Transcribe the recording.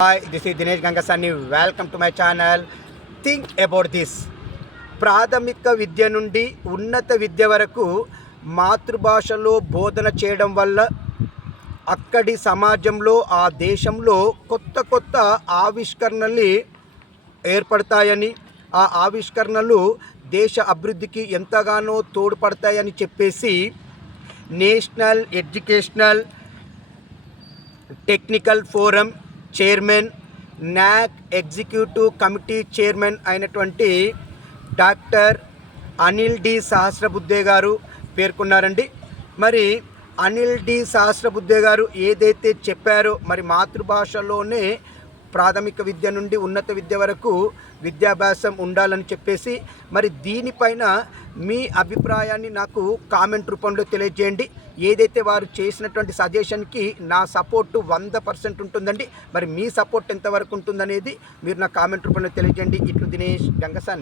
Hi this is Dinesh Gangasani welcome to my channel think about this ప్రాథమిక విద్య నుండి ఉన్నత విద్య వరకు మాతృభాషలో బోధన చేయడం వల్ల అక్కడి సమాజంలో ఆ దేశంలో కొత్త కొత్త ఆవిష్కరణలు ఏర్పడతాయని ఆ ఆవిష్కరణలు దేశ అభివృద్ధికి ఎంతగానో తోడ్పడతాయని చెప్పేసి national educational technical forum chairman NAAC executive committee chairman అయినటువంటి డాక్టర్ అనిల్ డి సహస్రబుద్దే గారు పేర్కొన్నారండి. మరి అనిల్ డి సహస్రబుద్దే గారు ఏదైతే చెప్పారో మరి మాతృభాషలోనే ప్రాథమిక విద్య నుండి ఉన్నత విద్య వరకు విద్యాభ్యాసం ఉండాలని చెప్పేసి మరి దీనిపైన మీ అభిప్రాయాన్ని నాకు కామెంట్ రూపంలో తెలియజేయండి. ఏదైతే వారు చేసినటువంటి సజెషన్కి నా సపోర్టు వంద పర్సెంట్ ఉంటుందండి. మరి మీ సపోర్ట్ ఎంతవరకు ఉంటుందనేది మీరు నా కామెంట్ రూపంలో తెలియజేయండి. ఇట్లు దినేష్ గంగసాని.